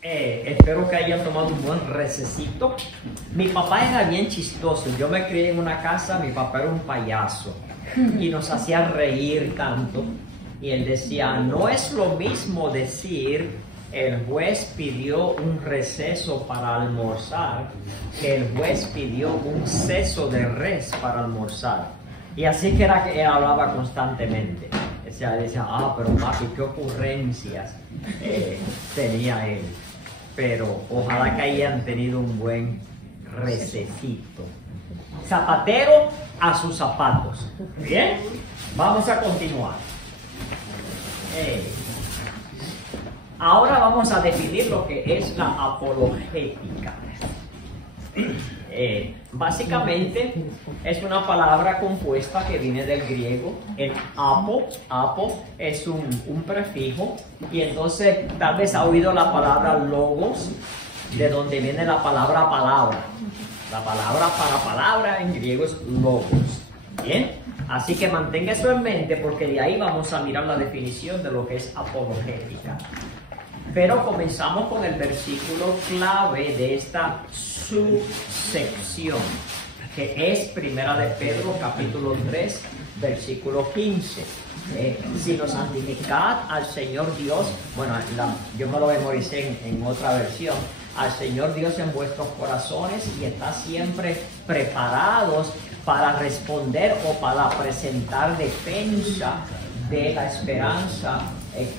Espero que hayan tomado un buen recesito. Mi papá era bien chistoso. Yo me crié en una casa, mi papá era un payaso y nos hacía reír tanto. Y él decía, no es lo mismo decir el juez pidió un receso para almorzar que el juez pidió un ceso de res para almorzar. Y así que era que él hablaba constantemente. Decía, pero papi, qué ocurrencias tenía él. Pero ojalá que hayan tenido un buen recesito. Zapatero a sus zapatos. Bien, vamos a continuar. Ahora vamos a definir lo que es la apologética. Básicamente es una palabra compuesta que viene del griego. El apo es un prefijo, y entonces tal vez ha oído la palabra logos, de donde viene la palabra palabra. La palabra para palabra en griego es logos. Bien, así que mantenga eso en mente, porque de ahí vamos a mirar la definición de lo que es apologética. Pero comenzamos con el versículo clave de esta subsección, que es Primera de Pedro, capítulo 3, versículo 15. Sino santificad al Señor Dios, bueno, yo me lo memoricé en otra versión, al Señor Dios en vuestros corazones, y está siempre preparados para responder o para presentar defensa de la esperanza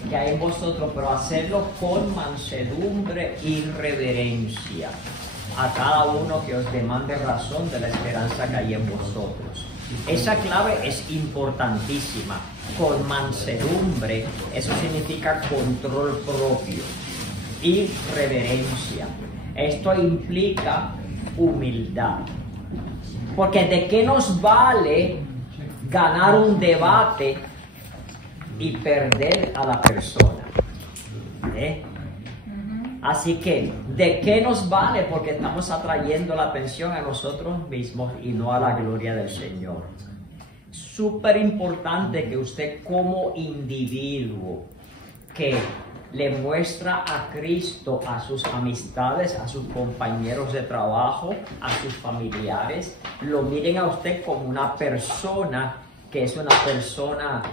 que hay en vosotros, pero hacerlo con mansedumbre y reverencia a cada uno que os demande razón de la esperanza que hay en vosotros. Esa clave es importantísima. Con mansedumbre, eso significa control propio y reverencia. Esto implica humildad. Porque ¿de qué nos vale ganar un debate y perder a la persona? Así que, ¿de qué nos vale? Porque estamos atrayendo la atención a nosotros mismos y no a la gloria del Señor. Súper importante que usted, como individuo que le muestra a Cristo a sus amistades, a sus compañeros de trabajo, a sus familiares, lo miren a usted como una persona que es una persona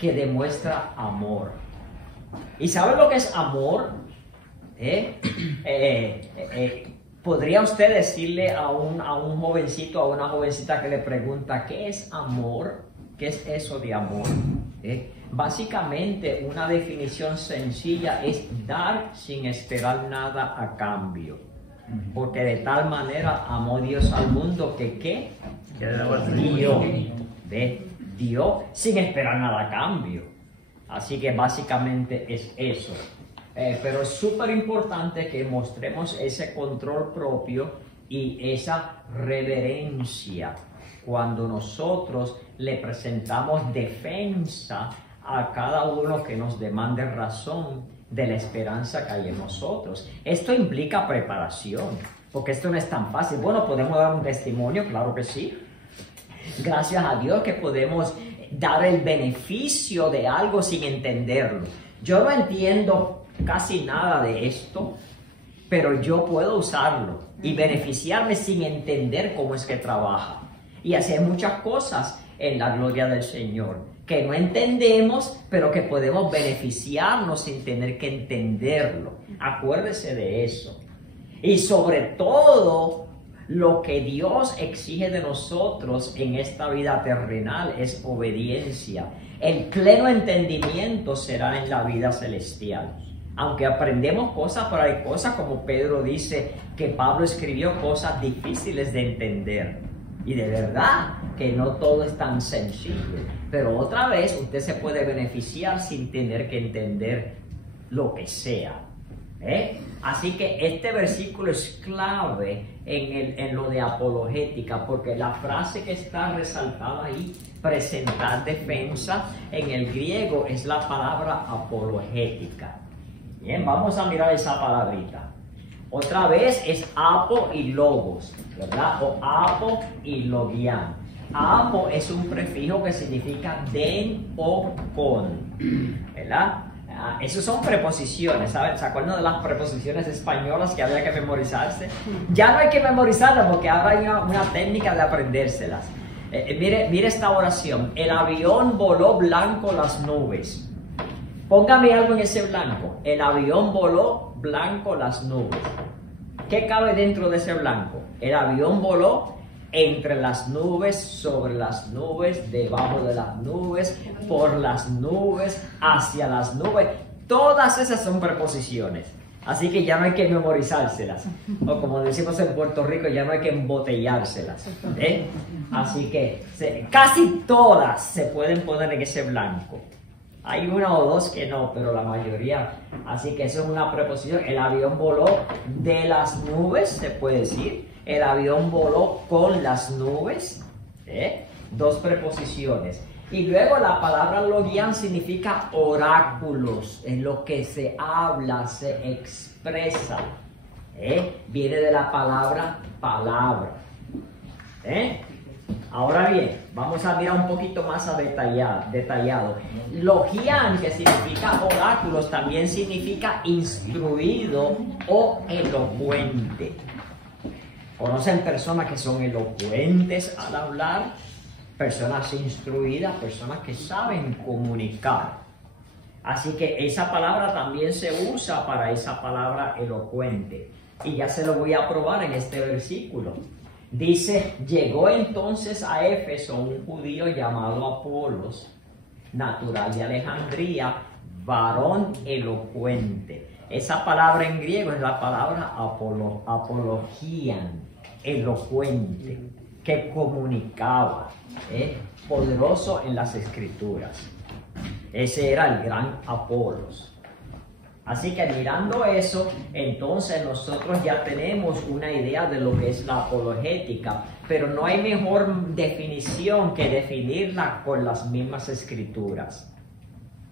que demuestra amor. ¿Y sabe lo que es amor? ¿Podría usted decirle a un jovencito, a una jovencita que le pregunta ¿qué es amor? ¿Qué es eso de amor? Básicamente, una definición sencilla es dar sin esperar nada a cambio. Porque de tal manera amó Dios al mundo que dio sin esperar nada a cambio. Así que básicamente es eso. Pero es súper importante que mostremos ese control propio y esa reverencia cuando nosotros le presentamos defensa a cada uno que nos demande razón de la esperanza que hay en nosotros. Esto implica preparación, porque esto no es tan fácil. Bueno, ¿podemos dar un testimonio? Claro que sí. Gracias a Dios que podemos dar el beneficio de algo sin entenderlo. Yo no entiendo casi nada de esto, pero yo puedo usarlo y beneficiarme sin entender cómo es que trabaja. Y hacer muchas cosas en la gloria del Señor que no entendemos, pero que podemos beneficiarnos sin tener que entenderlo. Acuérdese de eso. Y sobre todo, lo que Dios exige de nosotros en esta vida terrenal es obediencia. El pleno entendimiento será en la vida celestial. Aunque aprendemos cosas, pero hay cosas, como Pedro dice, que Pablo escribió cosas difíciles de entender. Y de verdad que no todo es tan sencillo. Pero otra vez, usted se puede beneficiar sin tener que entender lo que sea. Así que este versículo es clave en lo de apologética, porque la frase que está resaltada ahí, presentar defensa, en el griego es la palabra apologética. Bien, vamos a mirar esa palabrita. Otra vez es apo y logos, ¿verdad? O apo y logian. Apo es un prefijo que significa den o con, ¿verdad? Esas son preposiciones, ¿sabes? ¿Se acuerdan de las preposiciones españolas que había que memorizarse? Ya no hay que memorizarlas porque ahora hay una técnica de aprendérselas. Mire esta oración. El avión voló blanco las nubes. Póngame algo en ese blanco. El avión voló blanco las nubes. ¿Qué cabe dentro de ese blanco? El avión voló entre las nubes, sobre las nubes, debajo de las nubes, por las nubes, hacia las nubes. Todas esas son preposiciones. Así que ya no hay que memorizárselas. O como decimos en Puerto Rico, ya no hay que embotellárselas. Así que casi todas se pueden poner en ese blanco. Hay una o dos que no, pero la mayoría. Así que eso es una preposición. El avión voló de las nubes, se puede decir. El avión voló con las nubes. Dos preposiciones. Y luego la palabra logian significa oráculos. Es lo que se habla, se expresa. Viene de la palabra palabra. Ahora bien, vamos a mirar un poquito más detallado. Logian, que significa oráculos, también significa instruido o elocuente. ¿Conocen personas que son elocuentes al hablar? Personas instruidas, personas que saben comunicar. Así que esa palabra también se usa para esa palabra elocuente. Y ya se lo voy a probar en este versículo. Dice, llegó entonces a Éfeso un judío llamado Apolos, natural de Alejandría, varón elocuente. Esa palabra en griego es la palabra apologian, elocuente, que comunicaba, poderoso en las escrituras. Ese era el gran Apolos. Así que mirando eso, entonces nosotros ya tenemos una idea de lo que es la apologética, pero no hay mejor definición que definirla con las mismas escrituras.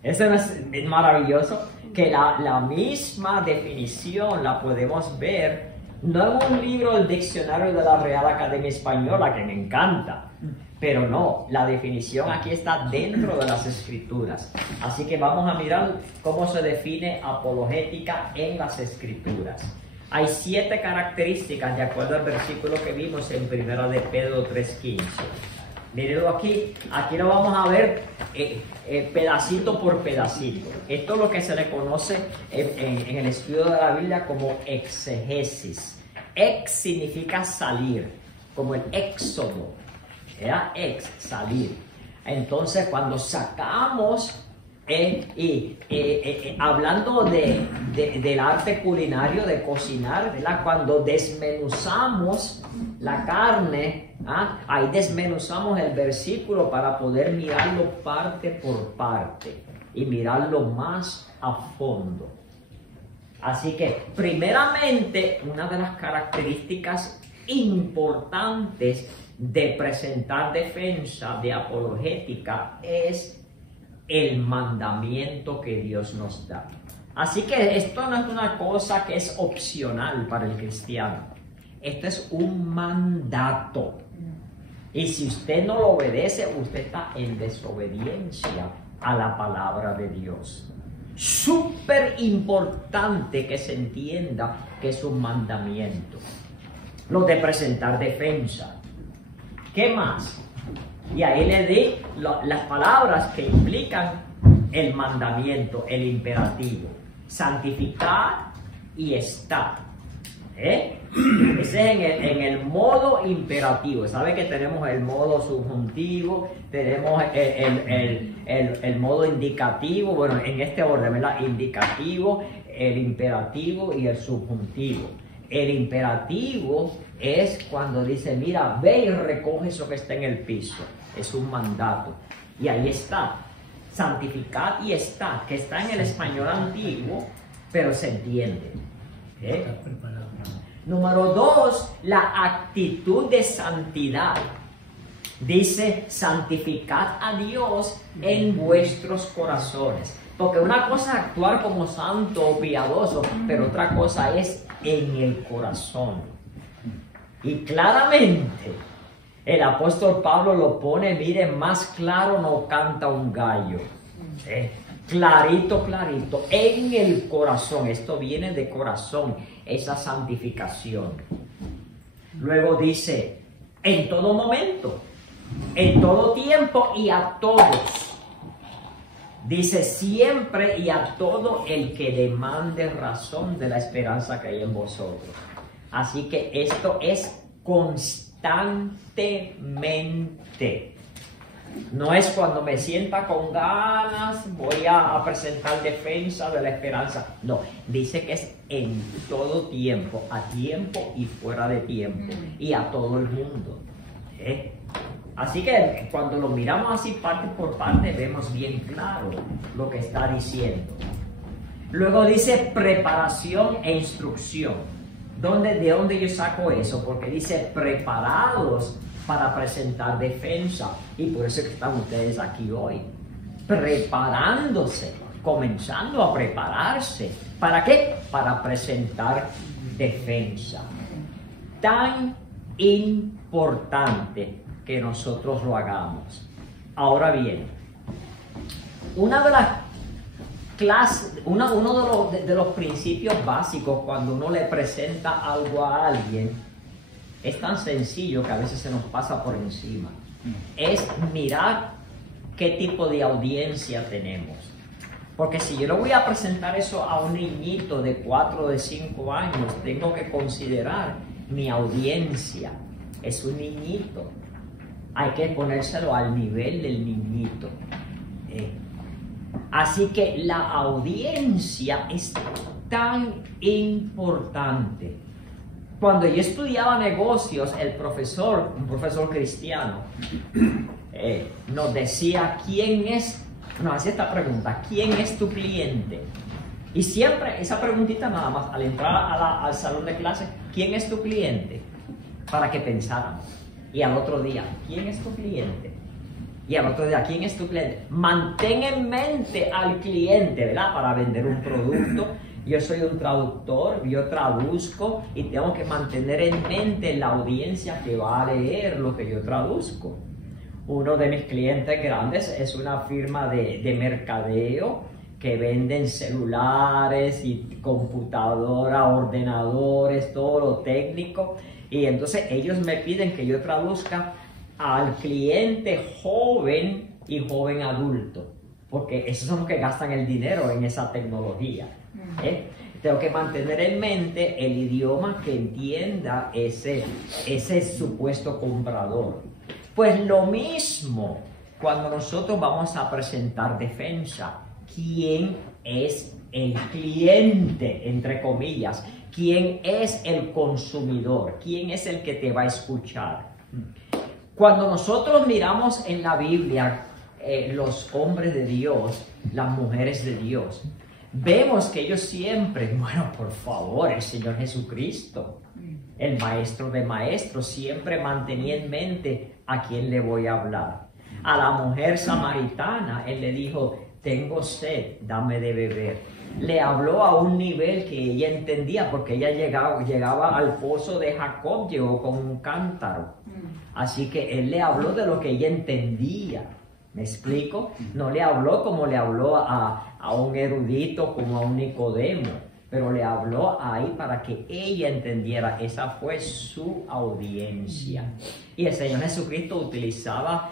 Eso es maravilloso, que la misma definición la podemos ver, no en un libro del diccionario de la Real Academia Española, que me encanta, pero no, la definición aquí está dentro de las escrituras. Así que vamos a mirar cómo se define apologética en las escrituras. Hay 7 características de acuerdo al versículo que vimos en 1 de Pedro 3:15. Mírenlo aquí lo vamos a ver pedacito por pedacito. Esto es lo que se le conoce en el estudio de la Biblia como exegesis. Ex significa salir, como el éxodo. Era salir. Entonces, cuando sacamos, hablando del arte culinario, de cocinar, ¿verdad? Cuando desmenuzamos la carne, ahí desmenuzamos el versículo para poder mirarlo parte por parte y mirarlo más a fondo. Así que, primeramente, una de las características importantes de presentar defensa de apologética es el mandamiento que Dios nos da. Así que esto no es una cosa que es opcional para el cristiano. Esto es un mandato. Y si usted no lo obedece, usted está en desobediencia a la palabra de Dios. Súper importante que se entienda que es un mandamiento. Lo de presentar defensa. ¿Qué más? Y ahí le di las palabras que implican el mandamiento, el imperativo. Santificar y estar. Ese es en el modo imperativo. ¿Sabe que tenemos el modo subjuntivo? Tenemos el modo indicativo. Bueno, en este orden, ¿verdad? Indicativo, el imperativo y el subjuntivo. El imperativo es cuando dice, mira, ve y recoge eso que está en el piso. Es un mandato. Y ahí está. Santificad y está, que está en el español antiguo, pero se entiende. Número 2, la actitud de santidad. Dice, santificad a Dios en vuestros corazones. Porque una cosa es actuar como santo o piadoso, pero otra cosa es en el corazón. Y claramente el apóstol Pablo lo pone, mire, más claro no canta un gallo. clarito, clarito, en el corazón. Esto viene de corazón, esa santificación. Luego dice, en todo momento, en todo tiempo y a todos. Dice siempre y a todo el que demande razón de la esperanza que hay en vosotros. Así que esto es constantemente. No es cuando me sienta con ganas, voy a presentar defensa de la esperanza. No, dice que es en todo tiempo, a tiempo y fuera de tiempo, y a todo el mundo. Así que cuando lo miramos así parte por parte, vemos bien claro lo que está diciendo. Luego dice preparación e instrucción. ¿De dónde yo saco eso? Porque dice preparados para presentar defensa. Y por eso es que están ustedes aquí hoy. Preparándose, comenzando a prepararse. ¿Para qué? Para presentar defensa. Tan importante que nosotros lo hagamos. Ahora bien, una de las clases, uno de los principios básicos cuando uno le presenta algo a alguien, es tan sencillo que a veces se nos pasa por encima. Es mirar qué tipo de audiencia tenemos. Porque si yo le voy a presentar eso a un niñito de 4 o de 5 años, tengo que considerar mi audiencia. Es un niñito. Hay que ponérselo al nivel del niñito. Así que la audiencia es tan importante. Cuando yo estudiaba negocios, un profesor cristiano, nos decía nos hacía esta pregunta: ¿quién es tu cliente? Y siempre esa preguntita nada más, al entrar al salón de clase, ¿quién es tu cliente? Para que pensáramos. Y al otro día, ¿quién es tu cliente? Y al otro día, ¿quién es tu cliente? Mantén en mente al cliente, ¿verdad? Para vender un producto. Yo soy un traductor, yo traduzco y tengo que mantener en mente la audiencia que va a leer lo que yo traduzco. Uno de mis clientes grandes es una firma de mercadeo que venden celulares y computadoras, ordenadores, todo lo técnico. Y entonces ellos me piden que yo traduzca al cliente joven y joven adulto, porque esos son los que gastan el dinero en esa tecnología. Tengo que mantener en mente el idioma que entienda ese supuesto comprador. Pues lo mismo cuando nosotros vamos a presentar defensa. ¿Quién es el cliente, entre comillas? ¿Quién es el consumidor? ¿Quién es el que te va a escuchar? Cuando nosotros miramos en la Biblia los hombres de Dios, las mujeres de Dios, vemos que ellos siempre, bueno, por favor, el Señor Jesucristo, el maestro de maestros, siempre mantenía en mente a quién le voy a hablar. A la mujer samaritana, él le dijo: tengo sed, dame de beber. Le habló a un nivel que ella entendía, porque ella llegaba al pozo de Jacob, llegó con un cántaro. Así que él le habló de lo que ella entendía. ¿Me explico? No le habló como le habló a un erudito, como a un Nicodemo, pero le habló ahí para que ella entendiera. Esa fue su audiencia. Y el Señor Jesucristo utilizaba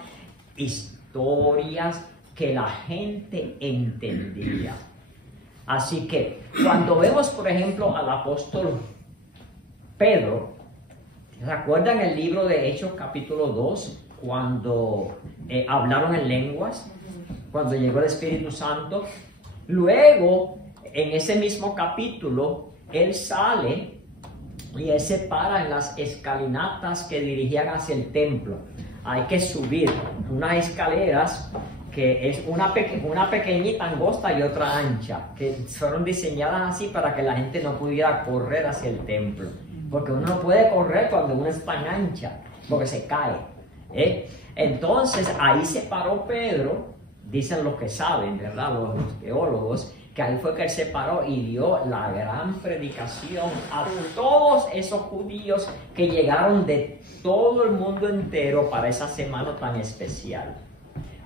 historias que la gente entendía. Así que cuando vemos, por ejemplo, al apóstol Pedro, ¿se acuerdan el libro de Hechos capítulo 2? Cuando hablaron en lenguas, cuando llegó el Espíritu Santo. Luego, en ese mismo capítulo, él sale y él se para en las escalinatas que dirigían hacia el templo. Hay que subir unas escaleras que es una pequeñita angosta y otra ancha, que fueron diseñadas así para que la gente no pudiera correr hacia el templo, porque uno no puede correr cuando uno es tan ancha, porque se cae. Entonces ahí se paró Pedro, dicen los que saben, ¿verdad? Los teólogos, que ahí fue que él se paró y dio la gran predicación a todos esos judíos que llegaron de todo el mundo entero para esa semana tan especial.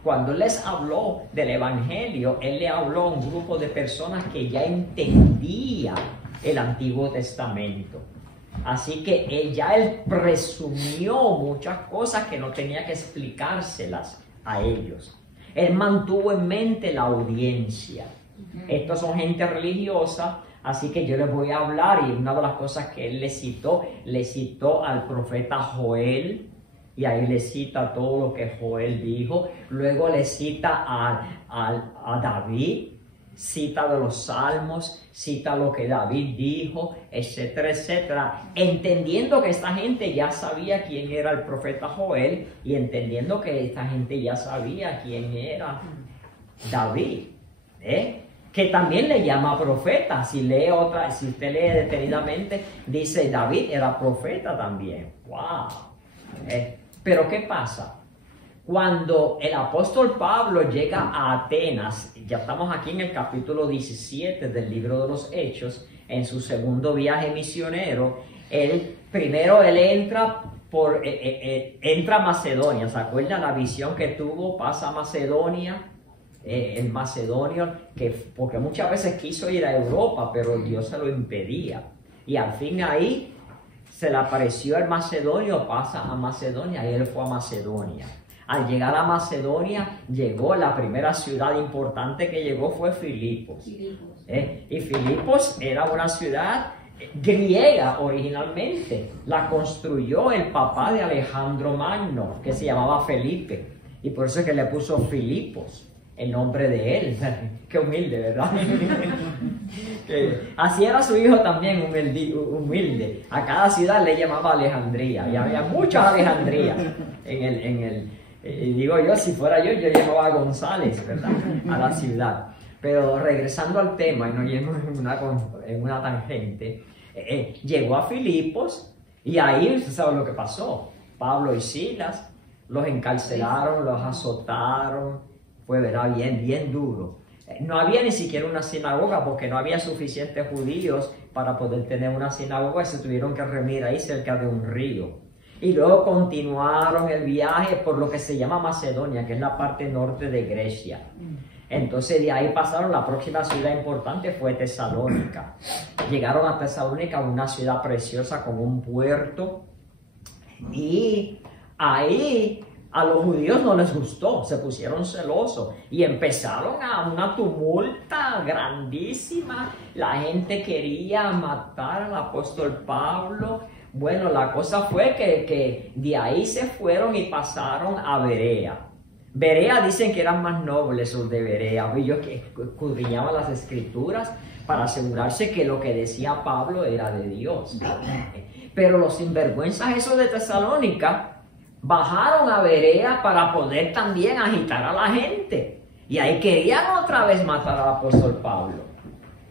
cuando él les habló del Evangelio, él le habló a un grupo de personas que ya entendían el Antiguo Testamento. Así que él presumió muchas cosas que no tenía que explicárselas a ellos. Él mantuvo en mente la audiencia. Estos son gente religiosa, así que yo les voy a hablar, y una de las cosas que él le citó al profeta Joel, y ahí le cita todo lo que Joel dijo. Luego le cita a David, cita de los salmos, cita lo que David dijo, etcétera, etcétera, entendiendo que esta gente ya sabía quién era el profeta Joel, y entendiendo que esta gente ya sabía quién era David, que también le llama profeta. Si usted lee detenidamente, dice David era profeta también. ¡Wow! Pero ¿qué pasa? Cuando el apóstol Pablo llega a Atenas, ya estamos aquí en el capítulo 17 del libro de los Hechos, en su segundo viaje misionero, primero él entra a Macedonia. ¿Se acuerdan la visión que tuvo? Pasa a Macedonia, el macedonio, porque muchas veces quiso ir a Europa, pero Dios se lo impedía. Y al fin ahí se le apareció el macedonio, pasa a Macedonia, y él fue a Macedonia. Al llegar a Macedonia, la primera ciudad importante que llegó fue Filipos. Y Filipos era una ciudad griega originalmente. La construyó el papá de Alejandro Magno, que se llamaba Felipe. Y por eso es que le puso Filipos, el nombre de él. Qué humilde, ¿verdad? Así era su hijo también, humilde. A cada ciudad le llamaba Alejandría. Y había muchas Alejandrías y digo yo, si fuera yo llamaba a González, ¿verdad? A la ciudad. Pero regresando al tema, y no yendo en una tangente, llegó a Filipos, y ahí usted sabe lo que pasó. Pablo y Silas los encarcelaron, los azotaron, fue, ¿verdad? Bien duro. No había ni siquiera una sinagoga, porque no había suficientes judíos para poder tener una sinagoga, y se tuvieron que reunir ahí cerca de un río. Y luego continuaron el viaje por lo que se llama Macedonia, que es la parte norte de Grecia. Entonces de ahí pasaron, la próxima ciudad importante fue Tesalónica. Llegaron a Tesalónica, una ciudad preciosa con un puerto, y ahí a los judíos no les gustó, se pusieron celosos y empezaron a una tumulta grandísima. La gente quería matar al apóstol Pablo. Bueno, la cosa fue que de ahí se fueron y pasaron a Berea. Berea dicen que eran más nobles los de Berea. Ellos que escudriñaban las escrituras para asegurarse que lo que decía Pablo era de Dios. Pero los sinvergüenzas esos de Tesalónica bajaron a Berea para poder también agitar a la gente. Y ahí querían otra vez matar al apóstol Pablo.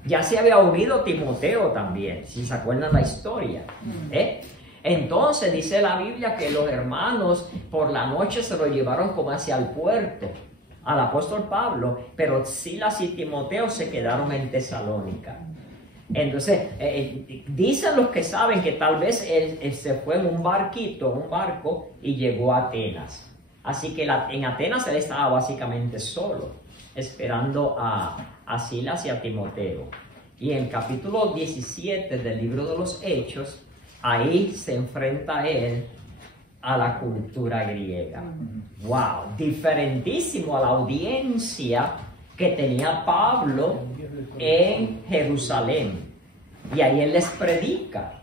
Ya se había unido Timoteo también, si se acuerdan la historia. Entonces dice la Biblia que los hermanos por la noche se lo llevaron como hacia el puerto al apóstol Pablo, pero Silas y Timoteo se quedaron en Tesalónica. Entonces, dicen los que saben que tal vez él se fue en un barco, y llegó a Atenas. Así que en Atenas él estaba básicamente solo, esperando a Silas y a Timoteo. Y en el capítulo 17 del libro de los Hechos, ahí se enfrenta él a la cultura griega. ¡Wow! Diferentísimo a la audiencia que tenía Pablo en Jerusalén. Y ahí él les predica.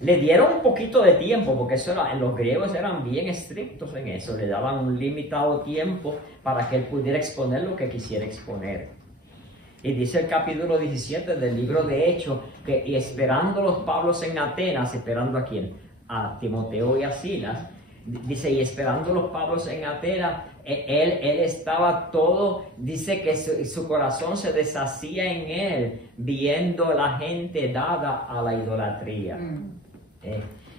Le dieron un poquito de tiempo, porque los griegos eran bien estrictos en eso. Le daban un limitado tiempo para que él pudiera exponer lo que quisiera exponer. Y dice el capítulo 17 del libro de Hechos que y esperando los Pablos en Atenas, ¿esperando a quién? A Timoteo y a Silas. Dice, y esperando los Pablos en Atenas, él estaba todo, dice que su corazón se deshacía en él, viendo la gente dada a la idolatría.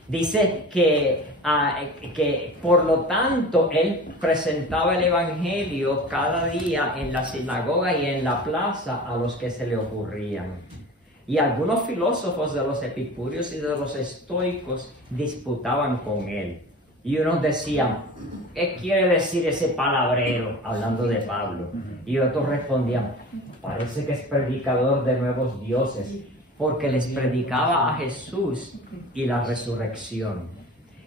Dice que por lo tanto él presentaba el evangelio cada día en la sinagoga y en la plaza a los que se le ocurrían. Y algunos filósofos de los epicúreos y de los estoicos disputaban con él. Y unos decían, ¿qué quiere decir ese palabrero? Hablando de Pablo. Y otros respondían, parece que es predicador de nuevos dioses, porque les predicaba a Jesús y la resurrección.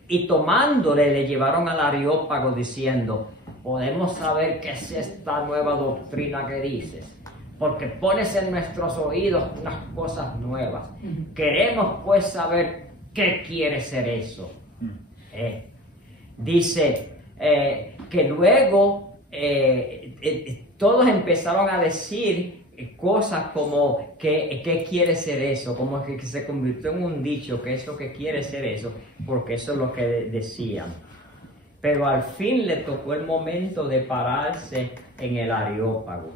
Y tomándole, le llevaron al Areópago diciendo, ¿podemos saber qué es esta nueva doctrina que dices? Porque pones en nuestros oídos unas cosas nuevas. Queremos pues saber qué quiere ser eso. Dice que luego todos empezaron a decir cosas como ¿qué quiere ser eso? Como que se convirtió en un dicho, ¿qué es lo que quiere ser eso? Porque eso es lo que decían. Pero al fin le tocó el momento de pararse en el Areópago.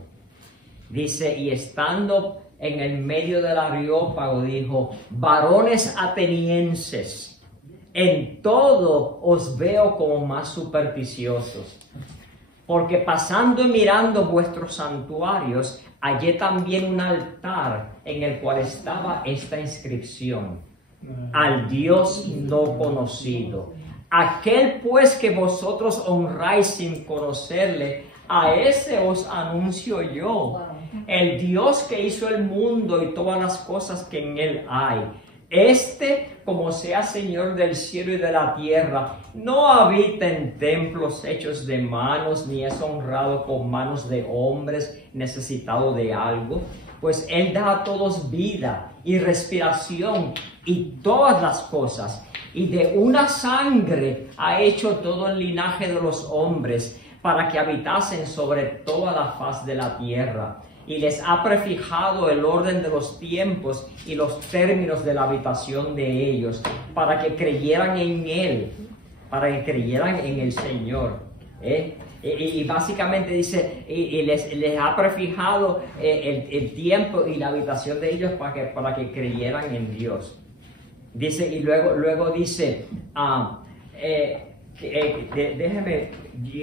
Dice, y estando en el medio del Areópago, dijo, varones atenienses, en todo os veo como más supersticiosos, porque pasando y mirando vuestros santuarios, hallé también un altar en el cual estaba esta inscripción, al Dios no conocido. Aquel pues que vosotros honráis sin conocerle, a ese os anuncio yo. El Dios que hizo el mundo y todas las cosas que en él hay. Como sea Señor del cielo y de la tierra, no habita en templos hechos de manos, ni es honrado con manos de hombres necesitado de algo, pues Él da a todos vida y respiración y todas las cosas, y de una sangre ha hecho todo el linaje de los hombres, para que habitasen sobre toda la faz de la tierra. Y les ha prefijado el orden de los tiempos y los términos de la habitación de ellos, para que creyeran en Él, para que creyeran en el Señor. Y básicamente dice, y les ha prefijado el tiempo y la habitación de ellos para que creyeran en Dios. Dice, y luego dice, déjeme,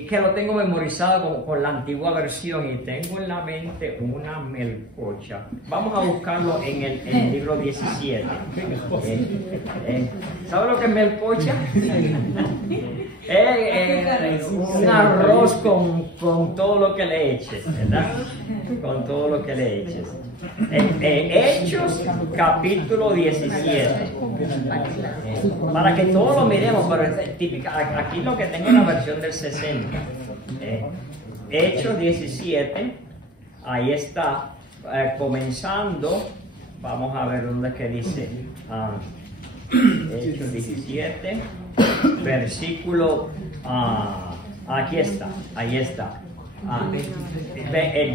que lo tengo memorizado con la antigua versión y tengo en la mente una melcocha. Vamos a buscarlo en el libro 17. ¿Sabe lo que es melcocha? Un arroz con todo lo que le eches, ¿verdad? Con todo lo que le eches. Hechos capítulo 17. Para que todos lo miremos, pero es típica. Aquí lo que tengo es la versión del 60. Hechos 17. Ahí está. Comenzando. Vamos a ver dónde es que dice. Hechos 17. Versículo. Aquí está. Ahí está.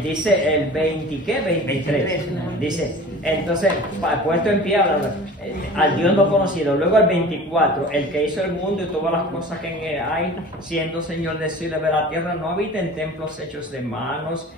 Dice el 20, ¿qué? 23. Dice, entonces, puesto en pie al Dios no conocido. Luego el 24, el que hizo el mundo y todas las cosas que en él hay, siendo Señor del cielo y de la tierra, no habita en templos hechos de manos,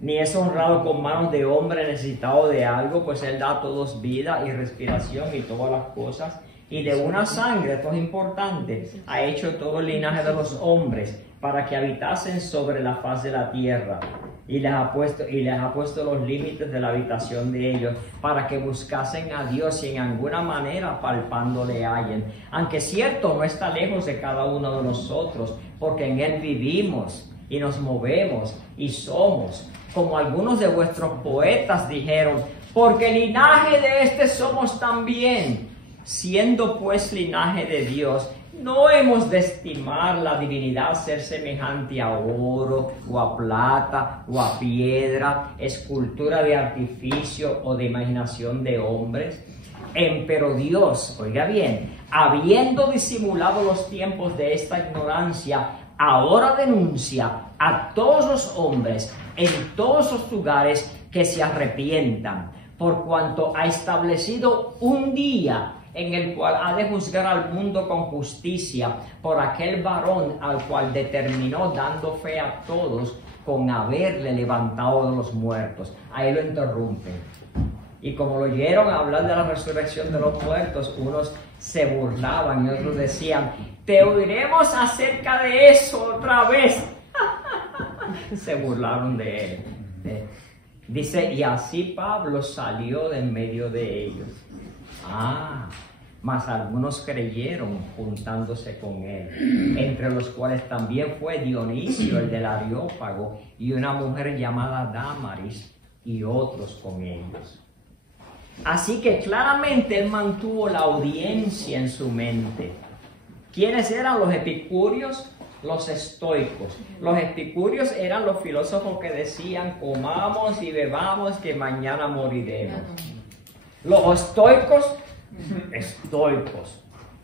ni es honrado con manos de hombre necesitado de algo, pues Él da a todos vida y respiración y todas las cosas. Y de una sangre, esto es importante, ha hecho todo el linaje de los hombres para que habitasen sobre la faz de la tierra. Y les ha puesto los límites de la habitación de ellos para que buscasen a Dios y en alguna manera palpándole hallen. Aunque cierto, no está lejos de cada uno de nosotros, porque en Él vivimos y nos movemos y somos. Como algunos de vuestros poetas dijeron, porque linaje de este somos también. Siendo pues linaje de Dios, no hemos de estimar la divinidad ser semejante a oro, o a plata, o a piedra, escultura de artificio o de imaginación de hombres. Pero Dios, oiga bien, habiendo disimulado los tiempos de esta ignorancia, ahora denuncia a todos los hombres en todos los lugares que se arrepientan, por cuanto ha establecido un día en el cual ha de juzgar al mundo con justicia por aquel varón al cual determinó, dando fe a todos con haberle levantado de los muertos. Ahí lo interrumpen. Y como lo oyeron hablar de la resurrección de los muertos, unos se burlaban y otros decían, te oiremos acerca de eso otra vez. Se burlaron de él. Dice, y así Pablo salió de en medio de ellos. mas algunos creyeron juntándose con él, entre los cuales también fue Dionisio el del Areópago y una mujer llamada Dámaris y otros con ellos. Así que claramente él mantuvo la audiencia en su mente. ¿Quiénes eran los epicúreos? Los estoicos. Los epicúreos eran los filósofos que decían comamos y bebamos que mañana moriremos. Los estoicos,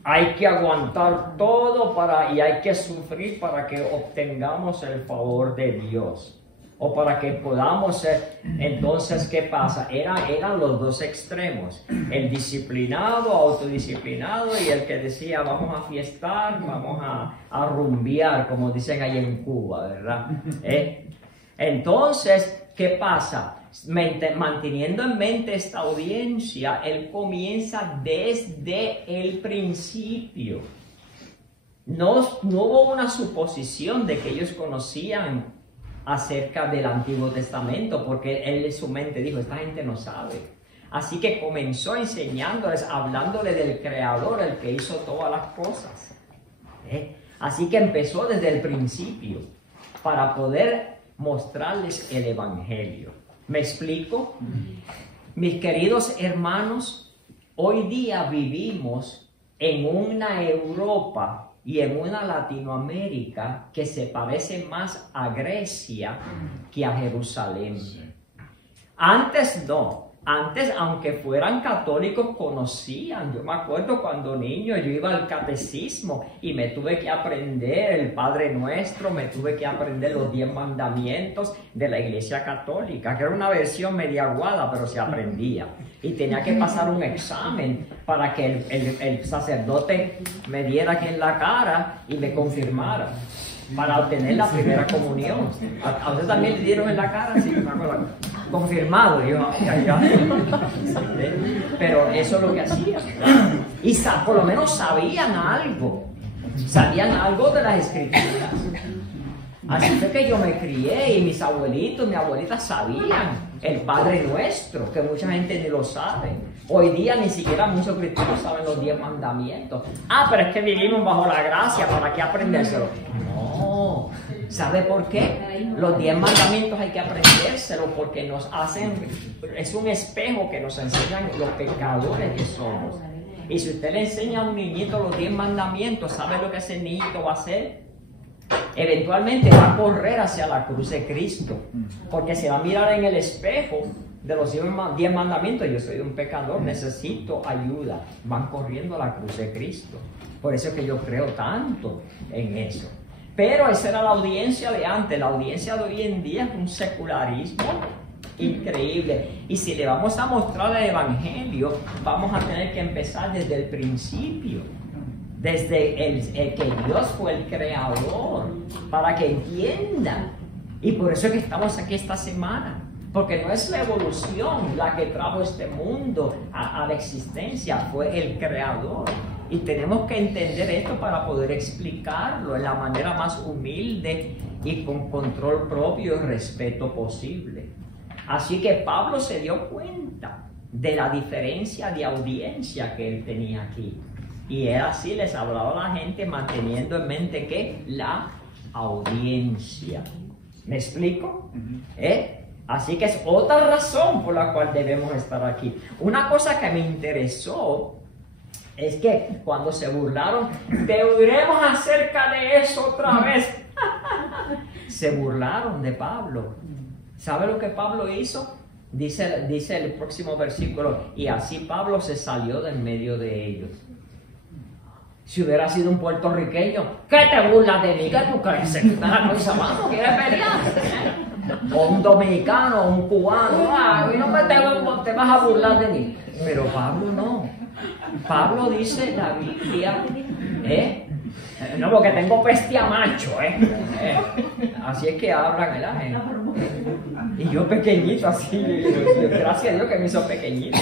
hay que aguantar todo y hay que sufrir para que obtengamos el favor de Dios. O para que podamos ser. Entonces, ¿qué pasa? Eran los dos extremos. El disciplinado, autodisciplinado, y el que decía, vamos a fiestar, vamos a rumbear, como dicen ahí en Cuba, ¿verdad? Entonces, ¿qué pasa? Manteniendo en mente esta audiencia, él comienza desde el principio. No hubo una suposición de que ellos conocían acerca del Antiguo Testamento, porque él en su mente dijo, esta gente no sabe. Así que comenzó enseñándoles, hablándole del Creador, el que hizo todas las cosas. Así que empezó desde el principio, para poder mostrarles el Evangelio. ¿Me explico? Mis queridos hermanos, hoy día vivimos en una Europa y en una Latinoamérica que se parece más a Grecia que a Jerusalén. Antes no. Antes, aunque fueran católicos, conocían. Yo me acuerdo cuando niño yo iba al catecismo y me tuve que aprender el Padre Nuestro, me tuve que aprender los 10 mandamientos de la Iglesia Católica, que era una versión media aguada, pero se aprendía. Y tenía que pasar un examen para que el sacerdote me diera aquí en la cara y me confirmara, para obtener la primera comunión. ¿A usted también le dieron en la cara? Sí, me acuerdo. Confirmado. Yo, pero eso es lo que hacían. Y por lo menos sabían algo de las Escrituras. Así fue que yo me crié y mis abuelitos, mi abuelita sabían el Padre Nuestro, que mucha gente ni lo sabe. Hoy día ni siquiera muchos cristianos saben los 10 mandamientos. Pero es que vivimos bajo la gracia, ¿para qué aprendérselo? No. ¿Sabe por qué? Los 10 mandamientos hay que aprendérselo porque nos hacen, es un espejo que nos enseñan los pecadores que somos. Y si usted le enseña a un niñito los 10 mandamientos, ¿sabe lo que ese niñito va a hacer? Eventualmente va a correr hacia la cruz de Cristo, porque se va a mirar en el espejo de los 10 mandamientos. Yo soy un pecador, necesito ayuda. Van corriendo a la cruz de Cristo. Por eso es que yo creo tanto en eso. Pero esa era la audiencia de antes. La audiencia de hoy en día es un secularismo increíble. Y si le vamos a mostrar el Evangelio, vamos a tener que empezar desde el principio. Desde el que Dios fue el creador, para que entiendan. Y por eso es que estamos aquí esta semana, porque no es la evolución la que trajo este mundo a la existencia, fue el creador. Y tenemos que entender esto para poder explicarlo en la manera más humilde y con control propio y respeto posible. Así que Pablo se dio cuenta de la diferencia de audiencia que él tenía aquí. Y él así les hablaba a la gente manteniendo en mente que la audiencia. ¿Me explico? Así que es otra razón por la cual debemos estar aquí. Una cosa que me interesó es que cuando se burlaron, te oiremos acerca de eso otra vez. Se burlaron de Pablo. ¿Sabe lo que Pablo hizo? Dice el próximo versículo, y así Pablo se salió de en medio de ellos. Si hubiera sido un puertorriqueño, ¿qué te burlas de mí? ¿Qué tú crees? Vamos, ¿quieres pelear? O un dominicano, o un cubano, no te vas a burlar de mí. Pero Pablo no. Pablo dice la Biblia, no, porque tengo bestia macho, así es que hablan, ¿verdad? Y yo pequeñito así, gracias a Dios que me hizo pequeñito.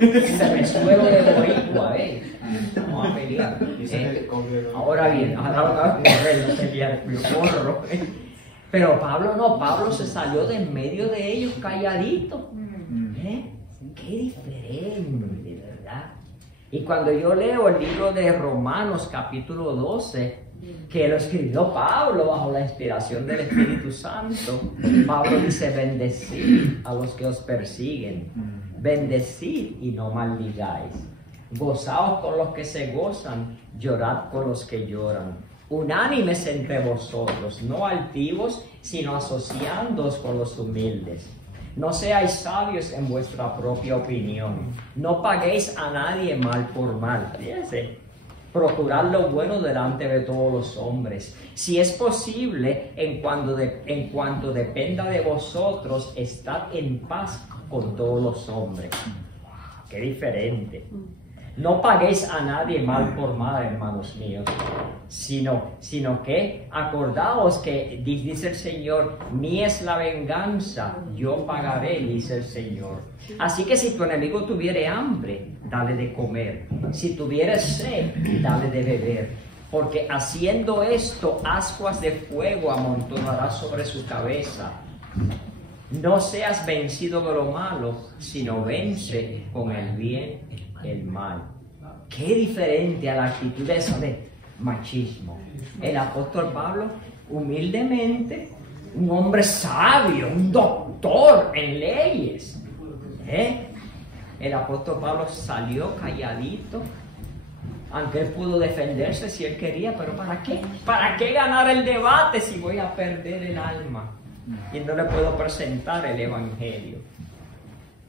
Se me suelo de boricua, vamos a pelear. Ahora bien, ahora no sería el porro. Pero Pablo no, Pablo se salió de en medio de ellos calladito. Qué diferente, ¿verdad? Y cuando yo leo el libro de Romanos capítulo 12, que lo escribió Pablo bajo la inspiración del Espíritu Santo, Pablo dice: bendecid a los que os persiguen, bendecid y no maldigáis, gozaos con los que se gozan, llorad con los que lloran, unánimes entre vosotros, no altivos, sino asociándoos con los humildes. No seáis sabios en vuestra propia opinión, no paguéis a nadie mal por mal. Fíjense, procurad lo bueno delante de todos los hombres. Si es posible, en cuanto dependa de vosotros, estad en paz con todos los hombres. Qué diferente. No paguéis a nadie mal por mal, hermanos míos, sino que acordaos que dice el Señor: mía es la venganza, yo pagaré, dice el Señor. Así que si tu enemigo tuviere hambre, dale de comer. Si tuviere sed, dale de beber. Porque haciendo esto, ascuas de fuego amontonarás sobre su cabeza. No seas vencido de lo malo, sino vence con el bien el mal. Qué diferente a la actitud esa de machismo. El apóstol Pablo, humildemente, un hombre sabio, un doctor en leyes, el apóstol Pablo salió calladito, aunque él pudo defenderse si él quería, pero ¿para qué? ¿Para qué ganar el debate si voy a perder el alma y no le puedo presentar el evangelio?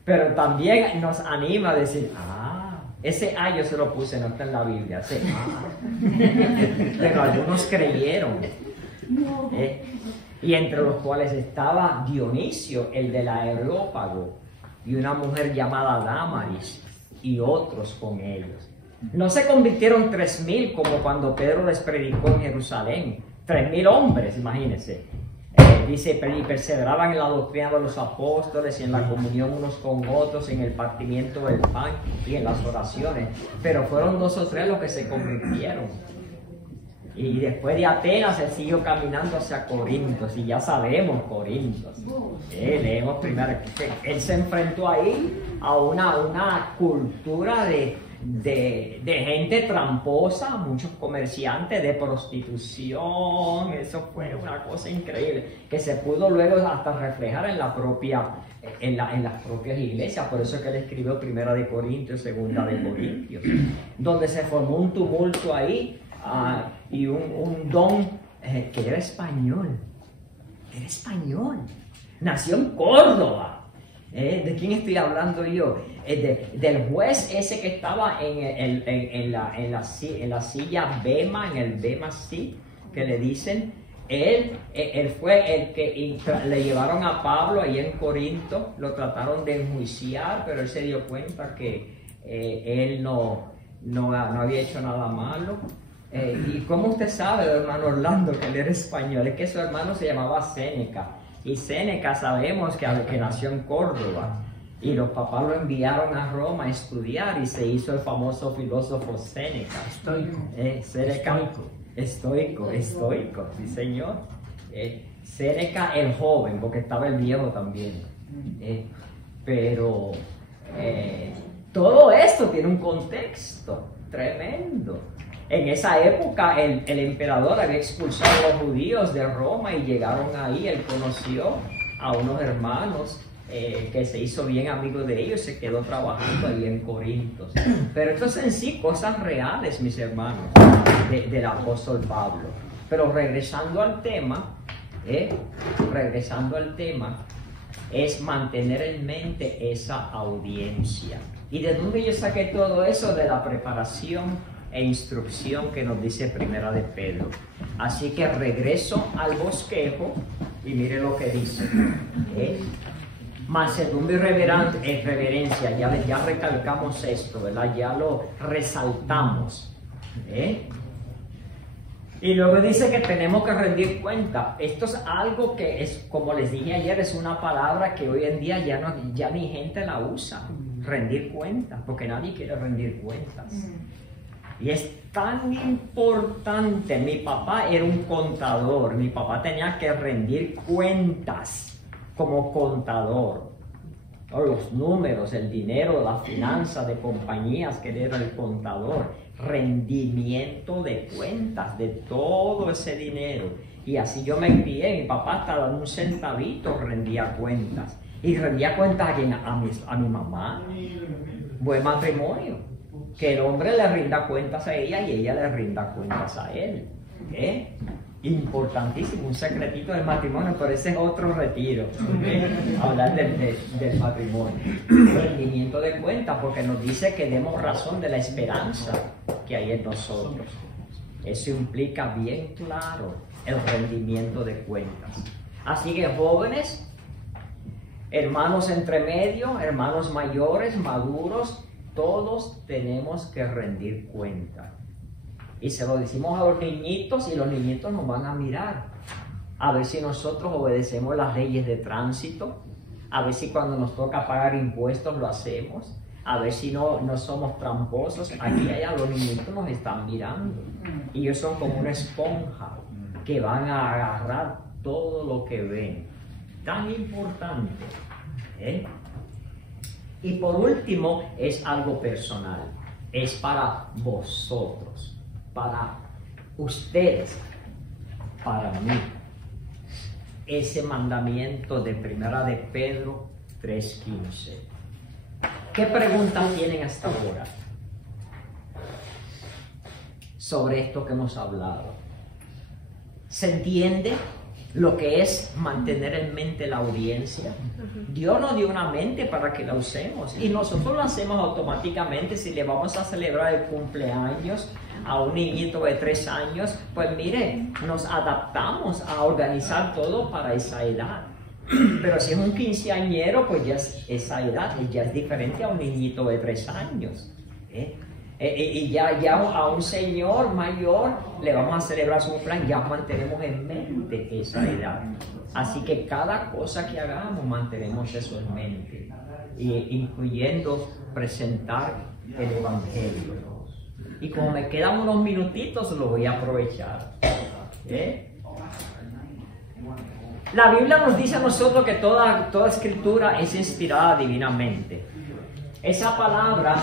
Pero también nos anima a decir: ese yo se lo puse, no está en la Biblia, pero algunos creyeron, y entre los cuales estaba Dionisio, el del Areópago, y una mujer llamada Dámaris, y otros con ellos. No se convirtieron 3,000 como cuando Pedro les predicó en Jerusalén. 3,000 hombres, imagínense. Dice: y perseveraban en la doctrina de los apóstoles y en la comunión unos con otros, en el partimiento del pan y en las oraciones. Pero fueron 2 o 3 los que se convirtieron. Y después de Atenas se siguió caminando hacia Corintios, y ya sabemos Corintios. Leemos primero que él se enfrentó ahí a una cultura de gente tramposa, muchos comerciantes, de prostitución. Eso fue una cosa increíble que se pudo luego hasta reflejar en las propias iglesias. Por eso es que él escribió Primera de Corintios, Segunda de Corintios, donde se formó un tumulto ahí, y un don que era español, nació en Córdoba. ¿De quién estoy hablando yo? Del juez ese que estaba en la silla Bema, en el Bema sí, que le dicen. Él fue el que le llevaron a Pablo ahí en Corinto, lo trataron de enjuiciar, pero él se dio cuenta que él no había hecho nada malo. ¿Y cómo usted sabe, hermano Orlando, que él era español? Es que su hermano se llamaba Séneca. Y Séneca sabemos que nació en Córdoba, y los papás lo enviaron a Roma a estudiar, y se hizo el famoso filósofo Séneca. Estoico, sí señor. Séneca el joven, porque estaba el viejo también. Pero todo esto tiene un contexto tremendo. En esa época el emperador había expulsado a los judíos de Roma, y llegaron ahí. Él conoció a unos hermanos que se hizo bien amigo de ellos, se quedó trabajando ahí en Corinto. Pero esto es en sí cosas reales, mis hermanos, del apóstol Pablo. Pero regresando al tema, es mantener en mente esa audiencia. ¿Y de dónde yo saqué todo eso? De la preparación e instrucción que nos dice Primera de Pedro. Así que regreso al bosquejo y mire lo que dice. Mansedumbre y reverencia, ya recalcamos esto, ¿verdad? Ya lo resaltamos. Y luego dice que tenemos que rendir cuenta. Esto es algo que es, como les dije ayer, es una palabra que hoy en día ya ni gente la usa. Rendir cuentas, porque nadie quiere rendir cuentas. Y es tan importante. Mi papá era un contador. Mi papá tenía que rendir cuentas como contador. o los números, el dinero, la finanza de compañías, que era el contador, rendimiento de cuentas de todo ese dinero. Y así yo me crié, mi papá hasta dando un centavito rendía cuentas. Y rendía cuentas a mi mamá. Buen matrimonio. Que el hombre le rinda cuentas a ella y ella le rinda cuentas a él. Importantísimo, un secretito del matrimonio, pero ese es otro retiro. Hablar del matrimonio. Rendimiento de cuentas, porque nos dice que demos razón de la esperanza que hay en nosotros. Eso implica bien claro el rendimiento de cuentas. Así que jóvenes, hermanos entre medio, hermanos mayores, maduros, todos tenemos que rendir cuenta. Y se lo decimos a los niñitos y los niñitos nos van a mirar. A ver si nosotros obedecemos las leyes de tránsito. A ver si cuando nos toca pagar impuestos lo hacemos. A ver si no somos tramposos. Aquí allá los niñitos nos están mirando. Y ellos son como una esponja que van a agarrar todo lo que ven. Tan importante. Y por último, es algo personal. Es para vosotros. Para ustedes, para mí, ese mandamiento de 1 de Pedro 3:15. ¿Qué preguntas tienen hasta ahora sobre esto que hemos hablado? ¿Se entiende lo que es mantener en mente la audiencia? Dios nos dio una mente para que la usemos y nosotros lo hacemos automáticamente. Si le vamos a celebrar el cumpleaños a un niñito de 3 años, pues mire, nos adaptamos a organizar todo para esa edad. Pero si es un quinceañero, pues ya esa edad ya es diferente a un niñito de 3 años. Y ya a un señor mayor le vamos a celebrar su cumpleaños, ya mantenemos en mente esa edad. Así que cada cosa que hagamos mantenemos eso en mente, incluyendo presentar el Evangelio. Y como me quedan unos minutitos, lo voy a aprovechar. La Biblia nos dice a nosotros que toda escritura es inspirada divinamente. Esa palabra,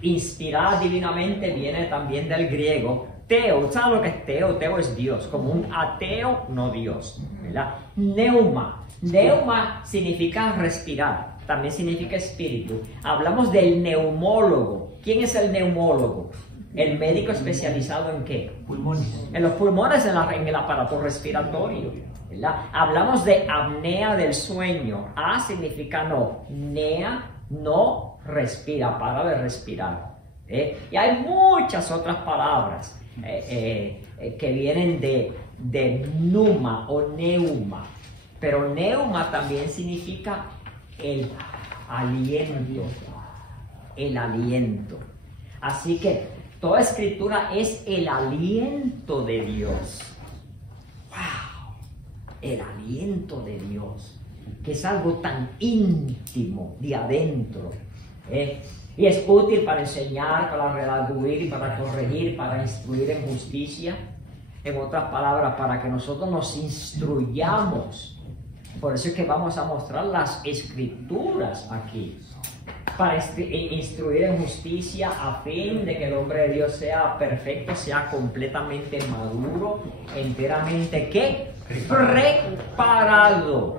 inspirada divinamente, viene también del griego teo. ¿Sabes lo que es teo? Teo es Dios, como un ateo, no Dios, ¿verdad? Neuma. Neuma significa respirar, también significa espíritu. Hablamos del neumólogo. ¿Quién es el neumólogo? El médico especializado ¿en qué? Pulmones. En los pulmones, en el aparato respiratorio, ¿verdad? Hablamos de apnea del sueño. A significa no. Nea, no respira, para de respirar. Y hay muchas otras palabras que vienen de pneuma o neuma. Pero neuma también significa el aliento. El aliento. Así que toda escritura es el aliento de Dios. ¡Wow! El aliento de Dios, que es algo tan íntimo de adentro. Y es útil para enseñar, para redarguir, para corregir, para instruir en justicia. En otras palabras, para que nosotros nos instruyamos. Por eso es que vamos a mostrar las escrituras aquí. Para instruir en justicia, a fin de que el hombre de Dios sea perfecto, sea completamente maduro, enteramente ¿qué? Preparado.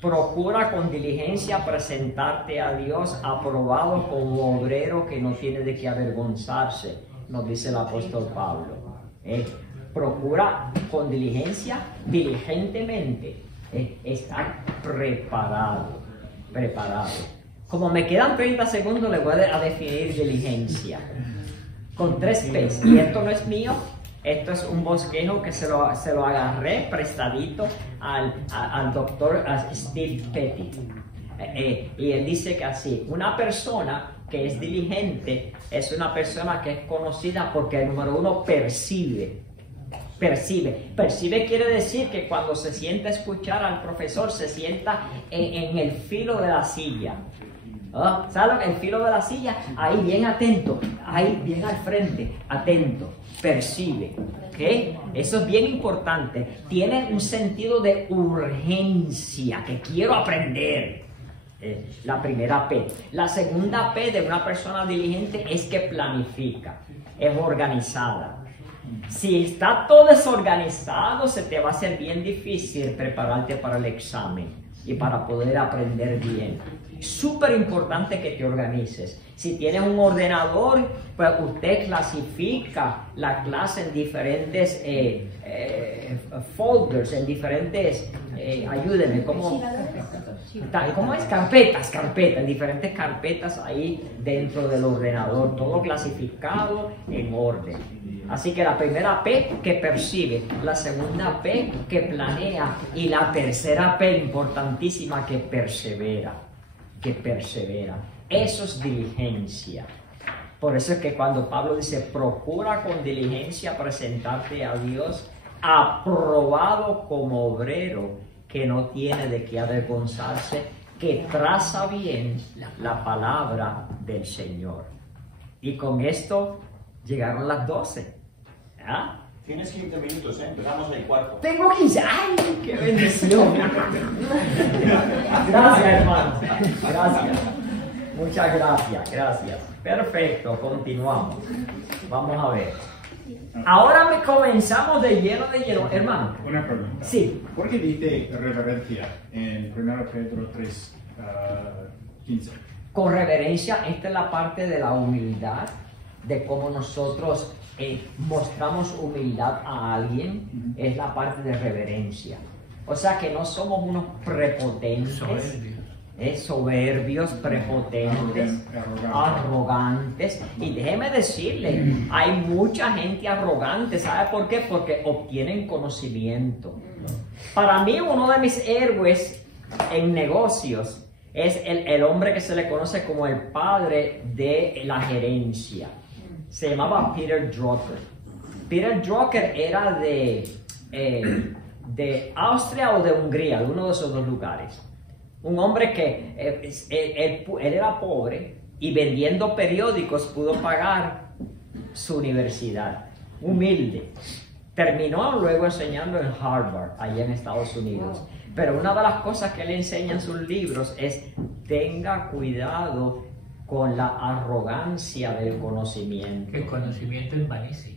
Procura con diligencia presentarte a Dios aprobado como obrero que no tiene de qué avergonzarse, nos dice el apóstol Pablo. Procura con diligencia, diligentemente, estar preparado. Como me quedan 30 segundos, le voy a definir diligencia con 3 P's. Y esto no es mío, esto es un bosquejo que se lo agarré prestadito al doctor Steve Petty. Y él dice que así, una persona que es diligente es una persona que es conocida porque, número 1, percibe. Percibe quiere decir que cuando se sienta a escuchar al profesor, se sienta en el filo de la silla. ¿Sabes? El filo de la silla, ahí bien atento, ahí bien al frente, atento, percibe. ¿Okay? Eso es bien importante. Tiene un sentido de urgencia, que quiero aprender. La primera P. La segunda P de una persona diligente es que planifica, es organizada. Si está todo desorganizado, se te va a hacer bien difícil prepararte para el examen y para poder aprender bien. Súper importante que te organices. Si tienes un ordenador, pues usted clasifica la clase en diferentes folders, en diferentes, ayúdenme, ¿cómo es? Carpetas, en diferentes carpetas ahí dentro del ordenador, todo clasificado en orden. Así que la primera P, que percibe, la segunda P, que planea, y la tercera P, importantísima, que persevera. Eso es diligencia. Por eso es que cuando Pablo dice, procura con diligencia presentarte a Dios aprobado como obrero que no tiene de qué avergonzarse, que traza bien la palabra del Señor. Y con esto llegaron las 12. ¿Ah? Tienes 15 minutos, empezamos el cuarto. Tengo 15. ¡Ay, qué bendición! Gracias, hermano. Gracias. Muchas gracias. Perfecto, continuamos. Vamos a ver. Ahora comenzamos de lleno, hermano. Una pregunta. Sí. ¿Por qué dice reverencia en 1 Pedro 3, 15? Con reverencia, esta es la parte de la humildad, de cómo nosotros mostramos humildad a alguien, es la parte de reverencia. O sea que no somos unos prepotentes, soberbios, prepotentes, arrogantes. Y déjeme decirle, hay mucha gente arrogante. ¿Sabe por qué? Porque obtienen conocimiento. Para mí, uno de mis héroes en negocios es el hombre que se le conoce como el padre de la gerencia. Se llamaba Peter Drucker. Peter Drucker era de Austria o de Hungría, de uno de esos dos lugares. Un hombre que él era pobre y vendiendo periódicos pudo pagar su universidad. Humilde. Terminó luego enseñando en Harvard, allá en Estados Unidos. Pero una de las cosas que él enseña en sus libros es: tenga cuidado con la arrogancia del conocimiento. El conocimiento envanece.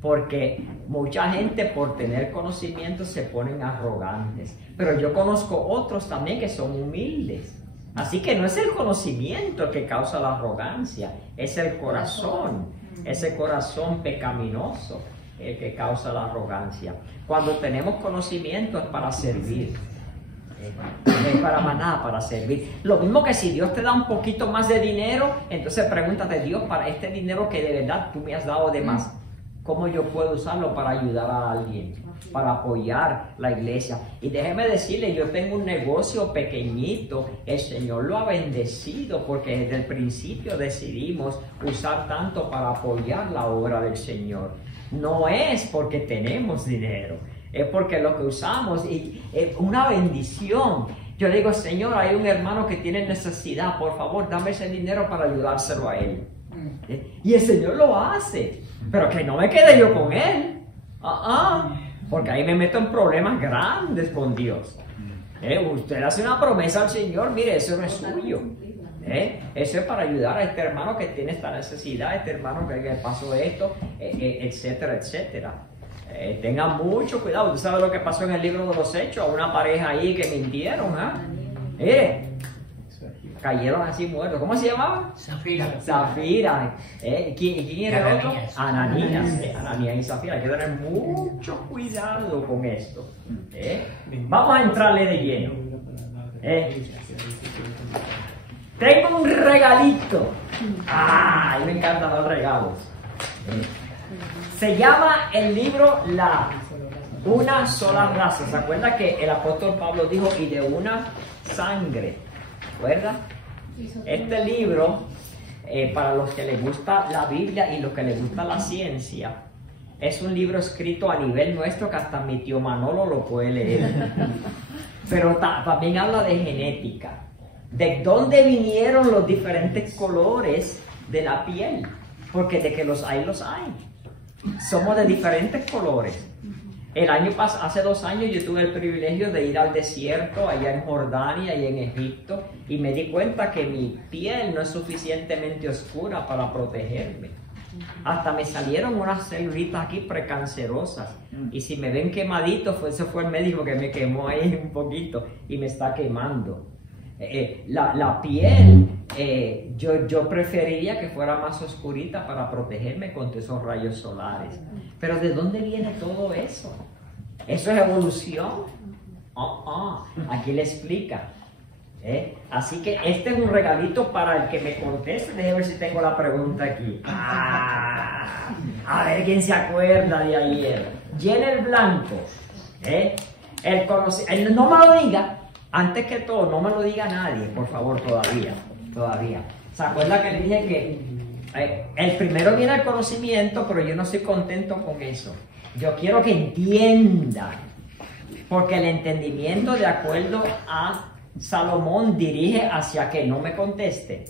Porque mucha gente por tener conocimiento se ponen arrogantes. Pero yo conozco otros también que son humildes. Así que no es el conocimiento que causa la arrogancia, es el corazón, ese corazón pecaminoso el que causa la arrogancia. Cuando tenemos conocimiento es para servir. No es para más nada, para servir. Lo mismo que si Dios te da un poquito más de dinero, entonces pregúntate: Dios, para este dinero que de verdad tú me has dado de más, ¿cómo yo puedo usarlo para ayudar a alguien? Para apoyar la iglesia. Y déjeme decirle, yo tengo un negocio pequeñito, el Señor lo ha bendecido porque desde el principio decidimos usar tanto para apoyar la obra del Señor. No es porque tenemos dinero, es porque lo que usamos y es una bendición. Yo le digo: Señor, hay un hermano que tiene necesidad, por favor, dame ese dinero para ayudárselo a él. Y el Señor lo hace, pero que no me quede yo con él. Porque ahí me meto en problemas grandes con Dios. Usted hace una promesa al Señor, mire, eso no es suyo. Eso es para ayudar a este hermano que tiene esta necesidad, a este hermano que pasó esto, etcétera, etcétera. Tengan mucho cuidado. ¿Usted sabe lo que pasó en el libro de los Hechos? A una pareja ahí que mintieron, cayeron así muertos. ¿Cómo se llamaba? Zafira. ¿Quién era el otro? Ananías. Ananías y Zafira. Hay que tener mucho cuidado con esto. Vamos a entrarle de lleno. Tengo un regalito. A mí me encantan los regalos. Se llama el libro Una sola raza. ¿Se acuerda que el apóstol Pablo dijo: y de una sangre? ¿Recuerda? Este libro, para los que les gusta la Biblia y los que les gusta la ciencia, es un libro escrito a nivel nuestro que hasta mi tío Manolo lo puede leer. Pero también habla de genética, de dónde vinieron los diferentes colores de la piel, porque de que los hay, los hay. Somos de diferentes colores. Hace 2 años yo tuve el privilegio de ir al desierto allá en Jordania y en Egipto y me di cuenta que mi piel no es suficientemente oscura para protegerme. Hasta me salieron unas celulitas aquí precancerosas y si me ven quemadito, ese fue el médico que me quemó ahí un poquito y me está quemando. La piel, yo preferiría que fuera más oscurita para protegerme contra esos rayos solares. Pero ¿de dónde viene todo eso? ¿Eso es evolución? Aquí le explica. Así que este es un regalito para el que me conteste. Déjame ver si tengo la pregunta aquí. A ver quién se acuerda de ayer. Llena el blanco. No me lo diga. Antes que todo, no me lo diga nadie, por favor, todavía. ¿Se acuerda que le dije que el primero viene el conocimiento, pero yo no estoy contento con eso? Yo quiero que entiendan, porque el entendimiento, de acuerdo a Salomón, dirige hacia que no me conteste.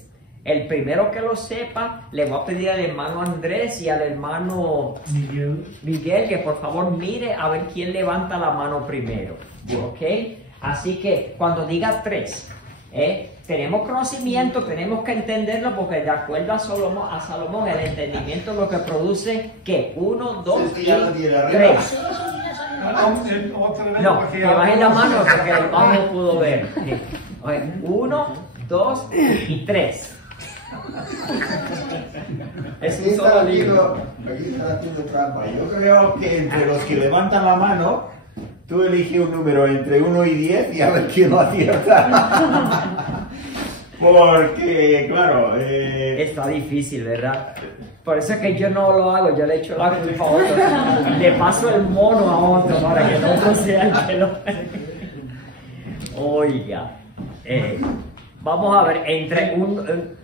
El primero que lo sepa, le voy a pedir al hermano Andrés y al hermano Miguel que por favor mire a ver quién levanta la mano primero. ¿Ok? Así que cuando diga 3, tenemos conocimiento, tenemos que entenderlo, porque de acuerdo a Salomón, el entendimiento es lo que produce, ¿qué? 1, 2 y 3. No, que bajen la mano porque el bajo no pudo ver. 1, 2 y 3. Es un solo libro. Aquí están haciendo trampa. Yo creo que entre los que levantan la mano, tú eliges un número entre 1 y 10 y a ver quién lo acierta. Porque, claro... Está difícil, ¿verdad? Por eso es que yo no lo hago, yo le echo la culpa a otro. Le paso el mono a otro para que el otro sea el que lo... Oiga, vamos a ver, entre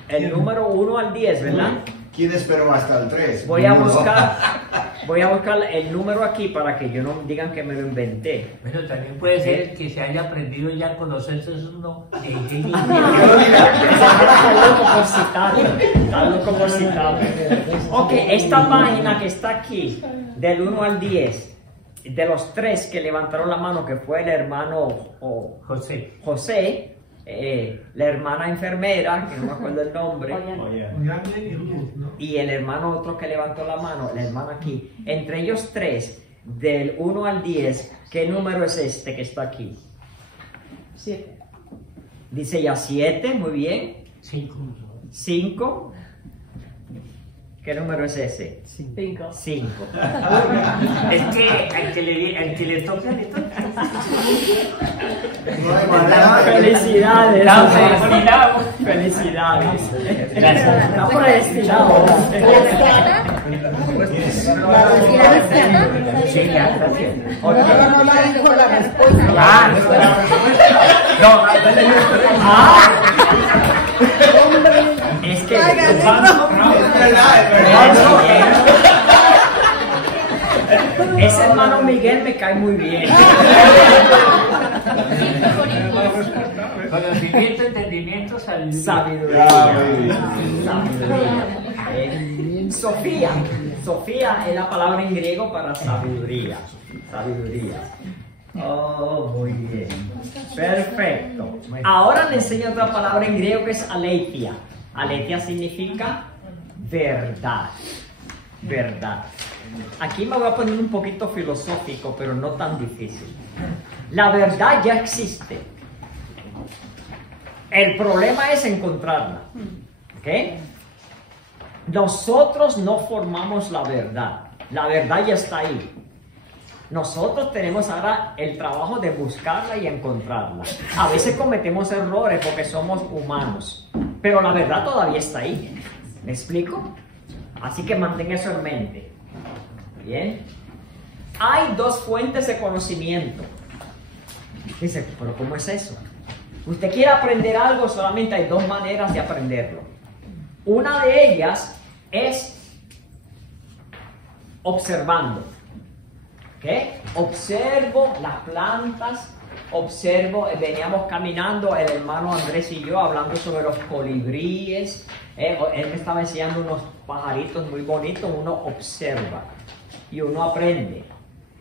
el número 1 al 10, ¿verdad? ¿Quién esperó hasta el 3? Voy a buscar el número aquí para que yo no digan que me lo inventé. Bueno, también puede ser que se haya aprendido ya a conocerse uno. Está loco por citarlo. Ok, esta página que está aquí, del 1 al 10, de los 3 que levantaron la mano, que fue el hermano José, la hermana enfermera, que no me acuerdo el nombre, y el hermano otro que levantó la mano, la hermana aquí. Entre ellos 3, del 1 al 10, ¿qué número es este que está aquí? 7. Dice ya 7, muy bien. 5. ¿Qué número es ese? 5. 5. Es que al que le toca, le toca. Felicidades. Felicidades. Gracias. Está predestinado. Sí, ya está haciendo. No la dijo la respuesta. Es que ese hermano Miguel me cae muy bien. Conocimiento, entendimiento, Sabiduría. Sofía es la palabra en griego para sabiduría. Oh, muy bien. Perfecto. Ahora le enseño otra palabra en griego que es aletheia. Aletheia significa verdad. Aquí me voy a poner un poquito filosófico, pero no tan difícil. La verdad ya existe. El problema es encontrarla. ¿Ok? Nosotros no formamos la verdad. La verdad ya está ahí. Nosotros tenemos ahora el trabajo de buscarla y encontrarla. A veces cometemos errores porque somos humanos, pero la verdad todavía está ahí. ¿Me explico? Así que mantén eso en mente. Bien. Hay 2 fuentes de conocimiento. Dice, pero ¿cómo es eso? Usted quiere aprender algo, solamente hay 2 maneras de aprenderlo. Una de ellas es observando. ¿Qué? Observo las plantas, veníamos caminando, el hermano Andrés y yo, hablando sobre los colibríes. Él me estaba enseñando unos pajaritos muy bonitos. Uno observa y uno aprende.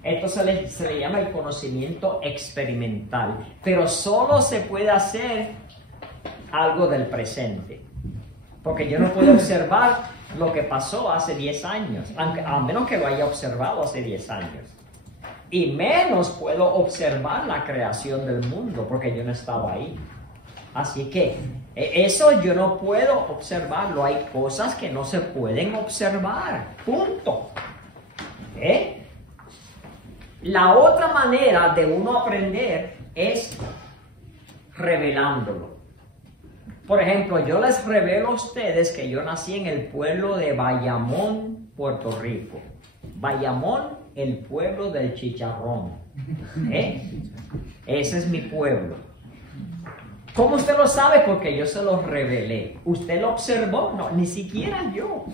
Esto se le llama el conocimiento experimental, pero solo se puede hacer algo del presente, porque yo no puedo observar lo que pasó hace 10 años, a menos que lo haya observado hace 10 años. Y menos puedo observar la creación del mundo, porque yo no estaba ahí. Así que eso yo no puedo observarlo. Hay cosas que no se pueden observar. Punto. La otra manera de uno aprender es revelándolo. Por ejemplo, yo les revelo a ustedes que yo nací en el pueblo de Bayamón, Puerto Rico. Bayamón, el pueblo del chicharrón. Ese es mi pueblo. ¿Cómo usted lo sabe? Porque yo se lo revelé. ¿Usted lo observó? No, ni siquiera yo.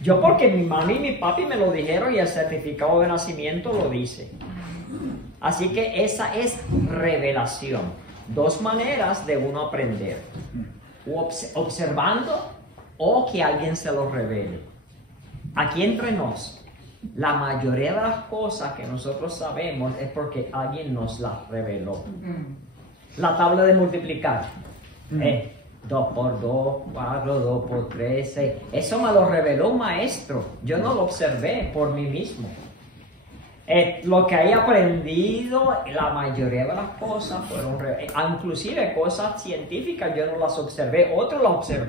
Yo porque mi mami y mi papi me lo dijeron y el certificado de nacimiento lo dice. Así que esa es revelación. Dos maneras de uno aprender. Observando o que alguien se lo revele. Aquí entre nos, la mayoría de las cosas que nosotros sabemos es porque alguien nos las reveló. La tabla de multiplicar. 2 por 2, 4, 2 por 3, 6. Eso me lo reveló un maestro. Yo no lo observé por mí mismo. Lo que he aprendido, la mayoría de las cosas fueron, inclusive cosas científicas, yo no las observé, otros las observaron.